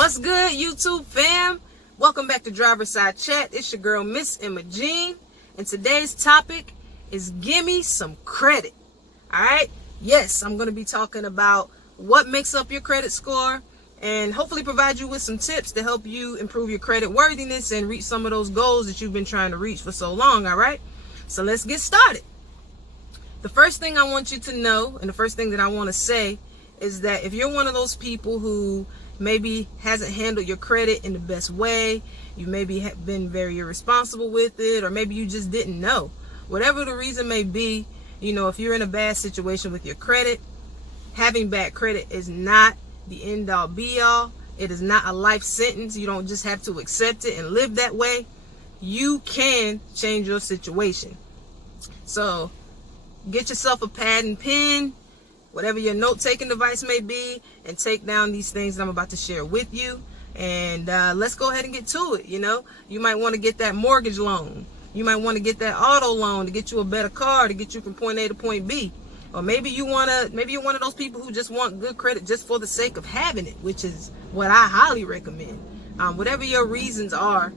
What's good, YouTube fam? Welcome back to Driver's Side Chat. It's your girl, Miss Emma Jean, and today's topic is gimme some credit. All right? Yes, I'm going to be talking about what makes up your credit score and hopefully provide you with some tips to help you improve your credit worthiness and reach some of those goals that you've been trying to reach for so long. All right? So let's get started. The first thing I want you to know, and the first thing that I want to say, is that if you're one of those people who maybe hasn't handled your credit in the best way, you maybe have been very irresponsible with it, or maybe you just didn't know. Whatever the reason may be, if you're in a bad situation with your credit, having bad credit is not the end all be all. It is not a life sentence. You don't just have to accept it and live that way. You can change your situation. So get yourself a pad and pen, whatever your note-taking device may be, and take down these things that I'm about to share with you. And let's go ahead and get to it. You might want to get that mortgage loan. You might want to get that auto loan to get you a better car, to get you from point A to point B. Or maybe you're one of those people who just want good credit just for the sake of having it, which is what I highly recommend. Whatever your reasons are,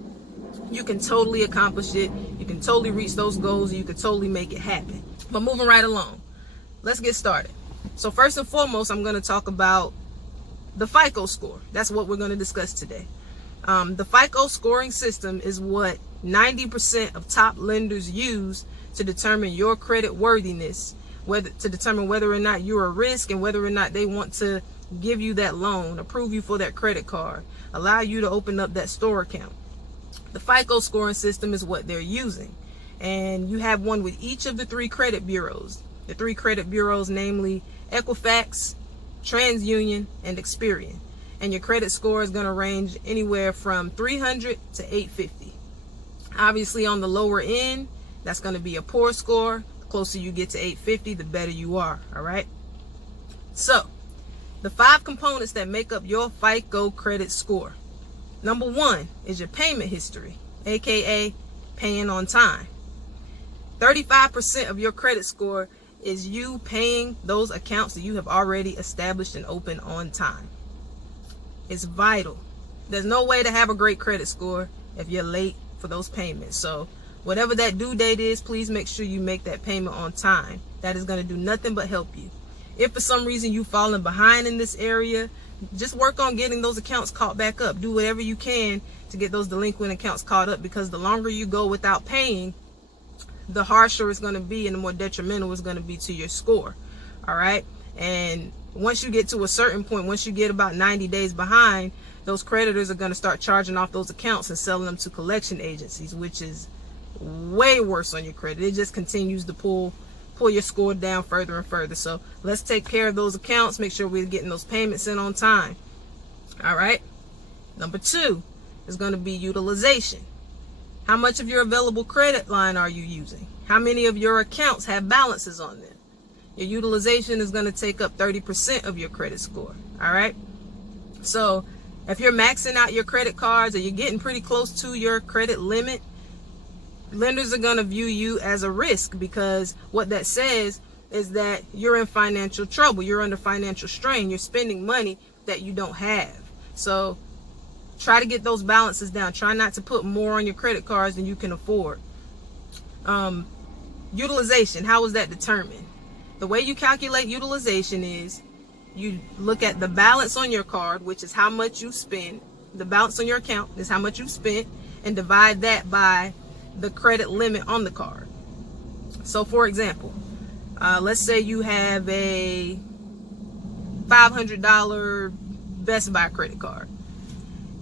you can totally accomplish it. You can totally reach those goals. And you can totally make it happen. But moving right along, let's get started. So first and foremost, I'm going to talk about the FICO score. That's what we're going to discuss today. The FICO scoring system is what 90% of top lenders use to determine your credit worthiness, to determine whether or not you're a risk and whether or not they want to give you that loan, approve you for that credit card, allow you to open up that store account. The FICO scoring system is what they're using. And you have one with each of the three credit bureaus. The three credit bureaus, namely Equifax, TransUnion, and Experian. And your credit score is going to range anywhere from 300 to 850. Obviously, on the lower end, that's going to be a poor score. The closer you get to 850, the better you are. All right. So, the 5 components that make up your FICO credit score. Number 1 is your payment history, aka paying on time. 35% of your credit score is you paying those accounts that you have already established and opened on time. It's vital. There's no way to have a great credit score if you're late for those payments. So whatever that due date is, please make sure you make that payment on time. That is going to do nothing but help you. If for some reason you've fallen behind in this area, just work on getting those accounts caught back up. Do whatever you can to get those delinquent accounts caught up, because the longer you go without paying, the harsher it's going to be and the more detrimental it's going to be to your score. All right. And once you get to a certain point, once you get about 90 days behind, those creditors are going to start charging off those accounts and selling them to collection agencies, which is way worse on your credit. It just continues to pull your score down further and further. So let's take care of those accounts. Make sure we're getting those payments in on time. All right. Number 2 is going to be utilization. How much of your available credit line are you using? How many of your accounts have balances on them? Your utilization is going to take up 30% of your credit score. All right. So if you're maxing out your credit cards or you're getting pretty close to your credit limit, lenders are going to view you as a risk, because what that says is that you're in financial trouble. You're under financial strain. You're spending money that you don't have. So try to get those balances down. Try not to put more on your credit cards than you can afford. Utilization, how is that determined? The way you calculate utilization is you look at the balance on your card, which is how much you spend. The balance on your account is how much you've spent, and divide that by the credit limit on the card. So for example, let's say you have a $500 Best Buy credit card.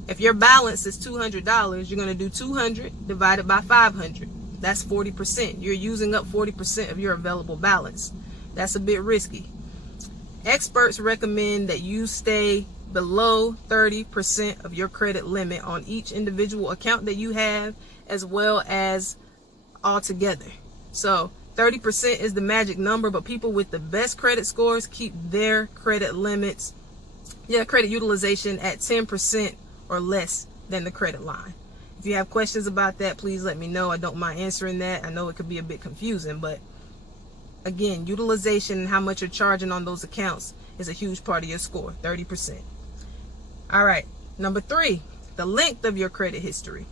If your balance is $200, you're going to do 200 divided by 500. That's 40%. You're using up 40% of your available balance. That's a bit risky. Experts recommend that you stay below 30% of your credit limit on each individual account that you have, as well as all together. So 30% is the magic number, but people with the best credit scores keep their credit limits, credit utilization at 10% or less than the credit line. If you have questions about that, please let me know. I don't mind answering that. I know it could be a bit confusing, but again, utilization and how much you're charging on those accounts is a huge part of your score, 30%. All right, Number 3, the length of your credit history.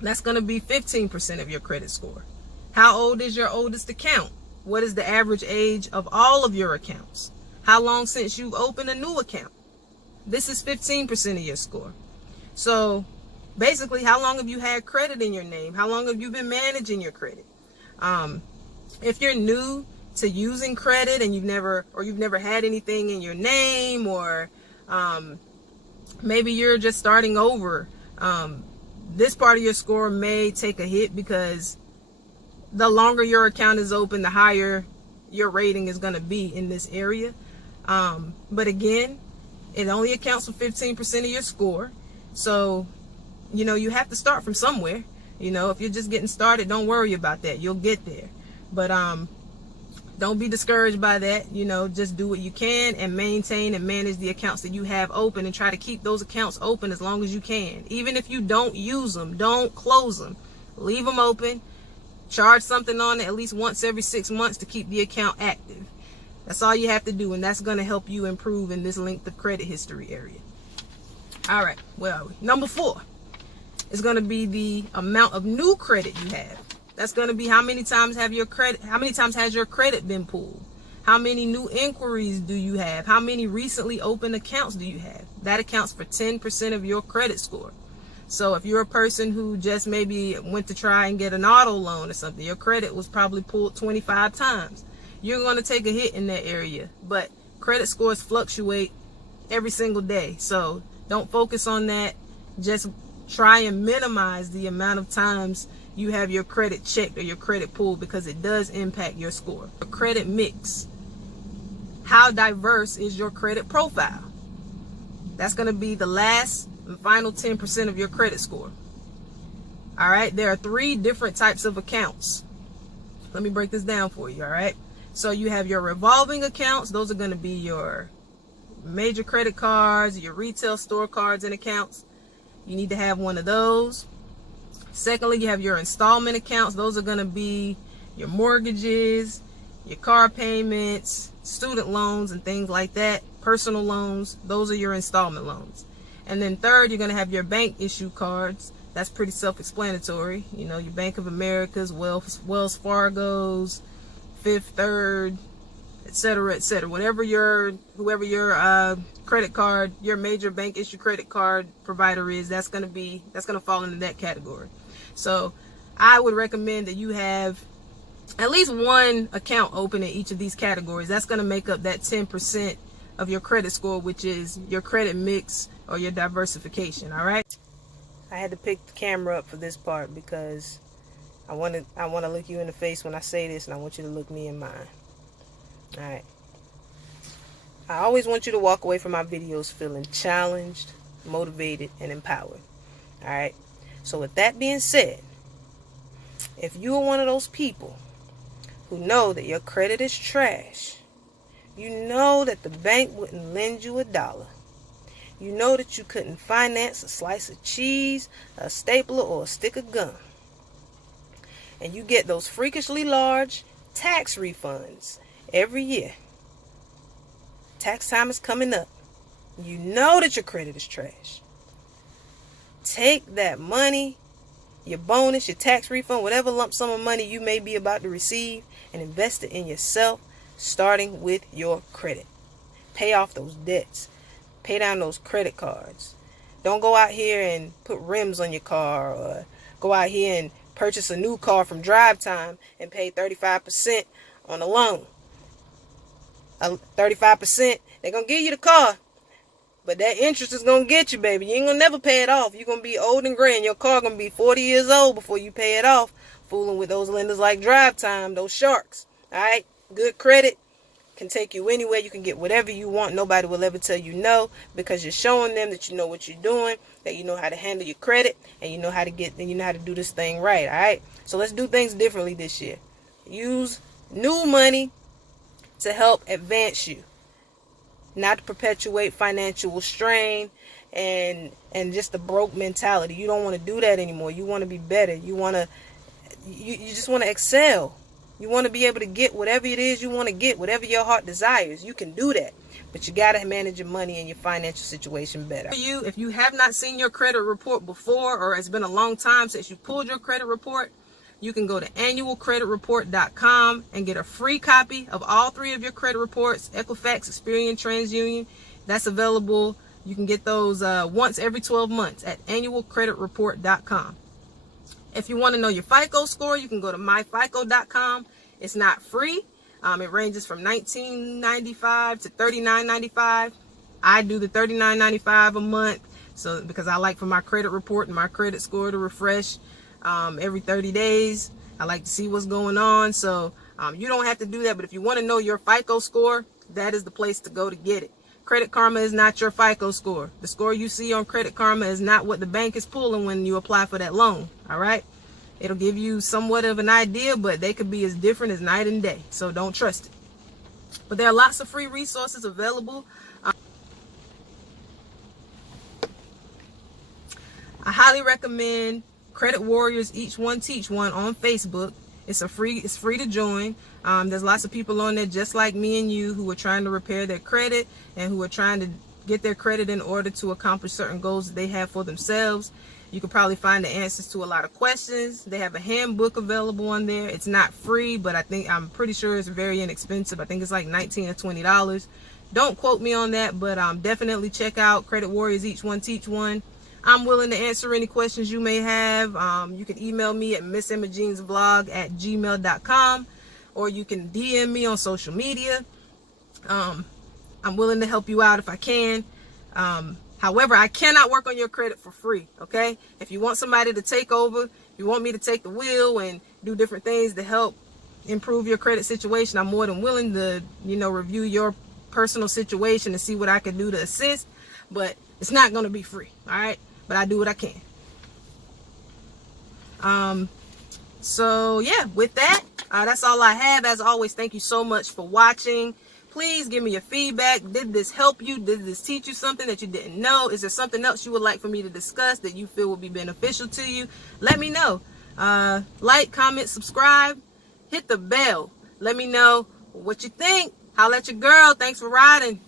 That's going to be 15% of your credit score. How old is your oldest account? What is the average age of all of your accounts? How long since you've opened a new account? This is 15% of your score. So basically, how long have you had credit in your name? How long have you been managing your credit? If you're new to using credit and you've never had anything in your name, or maybe you're just starting over, this part of your score may take a hit, because the longer your account is open, the higher your rating is going to be in this area. But again, it only accounts for 15% of your score. So, you have to start from somewhere. If you're just getting started, don't worry about that. You'll get there. But don't be discouraged by that. Just do what you can and maintain and manage the accounts that you have open, and try to keep those accounts open as long as you can. Even if you don't use them, don't close them. Leave them open. Charge something on it at least once every 6 months to keep the account active. That's all you have to do, and that's going to help you improve in this length of credit history area. All right, well, number 4 is going to be the amount of new credit you have. That's going to be how many times has your credit been pulled? How many new inquiries do you have? How many recently opened accounts do you have? That accounts for 10% of your credit score. So if you're a person who just maybe went to try and get an auto loan or something, your credit was probably pulled 25 times. You're going to take a hit in that area. But credit scores fluctuate every single day. So don't focus on that. Just try and minimize the amount of times you have your credit checked or your credit pulled, because it does impact your score. Your credit mix. How diverse is your credit profile? That's going to be the last and final 10% of your credit score. All right, there are 3 different types of accounts. Let me break this down for you. All right, so you have your revolving accounts. Those are going to be your major credit cards, your retail store cards and accounts. You need to have one of those. Secondly, you have your installment accounts. Those are going to be your mortgages, your car payments, student loans and things like that, personal loans. Those are your installment loans. And then third, you're going to have your bank issue cards. That's pretty self-explanatory. Your Bank of America's, Wells Fargo's, Fifth Third, etc., etc. Whoever your credit card, your major bank issue credit card provider is, that's going to fall into that category. So I would recommend that you have at least one account open in each of these categories. That's going to make up that 10% of your credit score, which is your credit mix or your diversification. All right. I had to pick the camera up for this part because I want to look you in the face when I say this, and I want you to look me in mine. All right. I always want you to walk away from my videos feeling challenged, motivated, and empowered. All right. So with that being said, if you are one of those people who know that your credit is trash, you know that the bank wouldn't lend you $1, you know that you couldn't finance a slice of cheese, a stapler, or a stick of gum, and you get those freakishly large tax refunds every year. Tax time is coming up. You know that your credit is trash. Take that money, your bonus, your tax refund, whatever lump sum of money you may be about to receive, and invest it in yourself, starting with your credit. Pay off those debts. Pay down those credit cards. Don't go out here and put rims on your car, or go out here and purchase a new car from Drive Time and pay 35% on the loan. 35%, they're going to give you the car, but that interest is going to get you, baby. You ain't going to never pay it off. You're going to be old and gray, and your car going to be 40 years old before you pay it off, fooling with those lenders like Drive Time, those sharks. All right? Good credit can take you anywhere. You can get whatever you want. Nobody will ever tell you no, because you're showing them that you know what you're doing, that you know how to handle your credit, and you know how to do this thing right. All right? So let's do things differently this year. Use new money to help advance you, not to perpetuate financial strain and just the broke mentality. You don't want to do that anymore. You want to be better. You just want to excel. You want to be able to get whatever it is you want to get, whatever your heart desires. You can do that. But you got to manage your money and your financial situation better. If you have not seen your credit report before, or it's been a long time since you pulled your credit report, you can go to annualcreditreport.com and get a free copy of all 3 of your credit reports, Equifax, Experian, TransUnion. That's available. You can get those once every 12 months at annualcreditreport.com. If you want to know your FICO score, you can go to myfico.com. It's not free. It ranges from $19.95 to $39.95. I do the $39.95 a month, so because I like for my credit report and my credit score to refresh every 30 days. I like to see what's going on. So you don't have to do that, but if you want to know your FICO score, that is the place to go to get it. Credit Karma is not your FICO score. The score you see on Credit Karma is not what the bank is pulling when you apply for that loan. All right. It'll give you somewhat of an idea, but they could be as different as night and day. So don't trust it. But there are lots of free resources available. I highly recommend Credit Warriors Each One Teach One on Facebook. It's free to join. There's lots of people on there just like me and you who are trying to repair their credit and who are trying to get their credit in order to accomplish certain goals that they have for themselves. You can probably find the answers to a lot of questions. They have a handbook available on there. It's not free, but I'm pretty sure it's very inexpensive. I think it's like $19 or $20. Don't quote me on that, but definitely check out Credit Warriors Each One Teach One. I'm willing to answer any questions you may have. You can email me at missemmajeansvlog@gmail.com, or you can DM me on social media. I'm willing to help you out if I can. However, I cannot work on your credit for free, okay? If you want somebody to take over, you want me to take the wheel and do different things to help improve your credit situation, I'm more than willing to, review your personal situation and see what I can do to assist. But it's not going to be free, all right? But I do what I can. So yeah, with that, that's all I have. As always, thank you so much for watching. Please give me your feedback. Did this help you? Did this teach you something that you didn't know? Is there something else you would like for me to discuss that you feel will be beneficial to you? Let me know. Like, comment, subscribe, hit the bell. Let me know what you think. Holla at your girl. Thanks for riding.